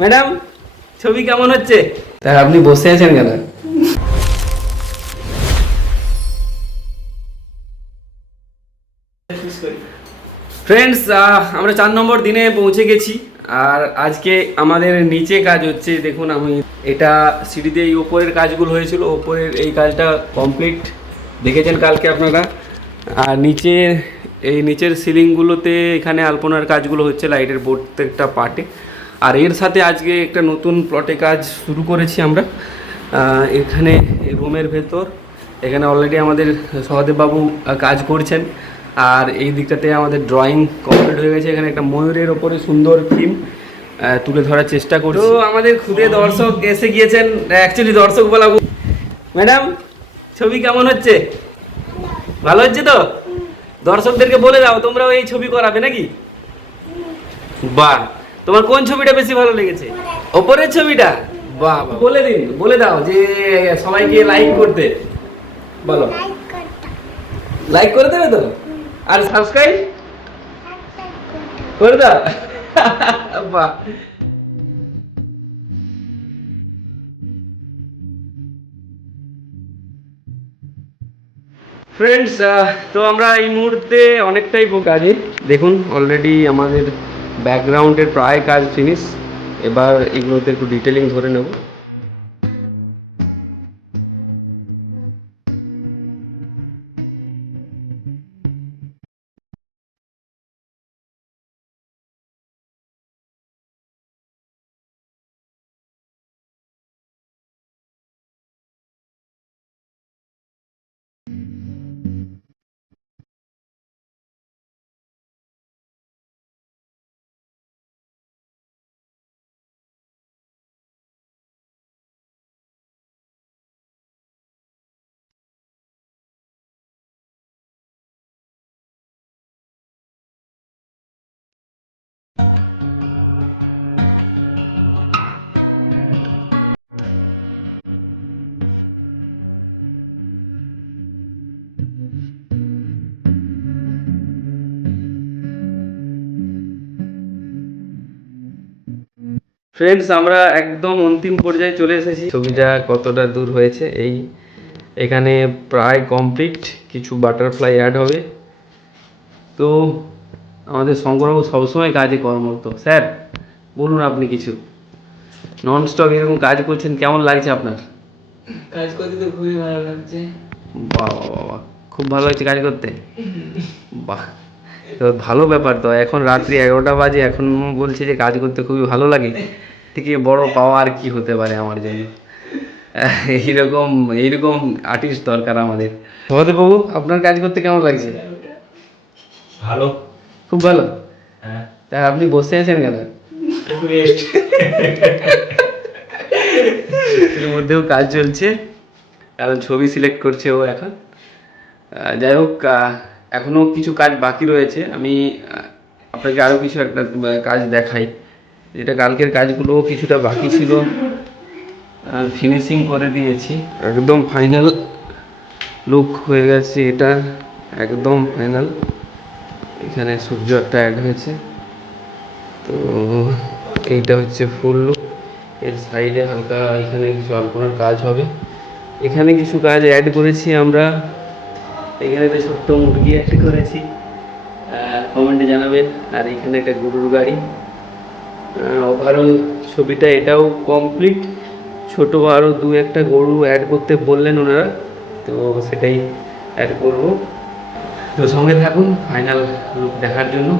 Madam, ছবি কেমন হচ্ছে? তা আপনি বসে আছেন কেন? ফ্রেন্ডস, আমরা 4 নম্বর দিনে পৌঁছে গেছি। আর আজকে আমাদের নিচে কাজ হচ্ছে। দেখুন, আমি এটা সিঁড়িতে এই ওপরের কাজগুলো হয়েছিল, ওপরের এই কাজটা কমপ্লিট দেখেছেন কালকে আপনারা। আর নিচের সিলিংগুলোতে এখানে আলপনার কাজগুলো হচ্ছে লাইটের প্রত্যেকটা পার্টে। আর এর সাথে আজকে একটা নতুন প্লটে কাজ শুরু করেছি আমরা। এখানে রুমের ভেতর এখানে অলরেডি আমাদের সহদেববাবু কাজ করছেন। আর এই দিকটাতে আমাদের ড্রয়িং কমপ্লিট হয়ে গেছে। এখানে একটা ময়ূরের ওপরে সুন্দর থিম তুলে ধরার চেষ্টা করছি। তো আমাদের খুদে দর্শক এসে গিয়েছেন, অ্যাকচুয়ালি দর্শক বলা। ম্যাডাম, ছবি কেমন হচ্ছে? ভালো হচ্ছে তো? দর্শকদেরকে বলে দাও তোমরাও এই ছবি করাবে নাকি? বাহ, তোমার কোন ছবিটা বেশি ভালো লেগেছে? ওপরের ছবিটা? বাহ, বলে দাও যে সবাইকে লাইক করতে বলো। লাইক করে দেবে তো? আর সাবস্ক্রাইব করে দাও। বাহ। ফ্রেন্ডস, তো আমরা এই মুহূর্তে অনেকটাই কাজে। দেখুন অলরেডি আমাদের ব্যাকগ্রাউন্ডের প্রায় কাজ ফিনিশ। এবার এগুলোতে একটু ডিটেলিং ধরে নেব। ফ্রেন্ডস, আমরা একদম অন্তিম পর্যায়ে চলে এসেছি। ছবিটা কতটা দূর হয়েছে এখানে প্রায় কমপ্লিট। কিছু বাটারফ্লাই অ্যাড হবে। তো আমাদের শঙ্করবাবু সবসময় কাজে কর্মরত। স্যার, বলুন আপনি কিছু। নন স্টপ এরকম কাজ করছেন, কেমন লাগছে আপনার? কাজ করতে তো খুবই ভালো লাগছে। বাহ বাহ বাহ, খুব ভালো হয়েছে কাজ করতে। বাহ, তো ভালো ব্যাপার। তো এখন রাত্রি 11টা বাজে, এখন বলছে যে কাজ করতে খুবই ভালো লাগে। থেকে বড় পাওয়া আর কি হতে পারে আমার জন্য। এইরকম এইরকম আর্টিস্ট দরকার আমাদের। সহদেববাবু, আপনার কাজ করতে কেমন লাগছে? ভালো, খুব ভালো। হ্যাঁ। তা আপনি বসে আছেন কেন? এর মধ্যেও কাজ চলছে, কারণ ছবি সিলেক্ট করছে ও এখন। যাই হোক, এখনও কিছু কাজ বাকি রয়েছে। আমি আপনাকে আরও কিছু একটা কাজ দেখাই, যেটা কালকের কাজগুলো কিছুটা বাকি ছিল, ফিনিশিং করে দিয়েছি। একদম ফাইনাল লুক হয়ে গেছে এটা, একদম ফাইনাল। এখানে সূর্য একটা অ্যাড হয়েছে। তো এইটা হচ্ছে ফুল লুক। এর সাইডে হালকা এখানে কিছু আলপনার কাজ হবে। এখানে কিছু কাজ অ্যাড করেছি আমরা। এখানে একটা ছোট্ট মুরগি অ্যাড করেছি, কমেন্টে জানাবেন। আর এখানে একটা গরুর গাড়ি। ওভারঅল ছবিটা এটাও কমপ্লিট। ছোটো আরও দু একটা গরু অ্যাড করতে বললেন ওনারা, তো সেটাই অ্যাড করব। তো সঙ্গে থাকুন ফাইনাল লুক দেখার জন্য।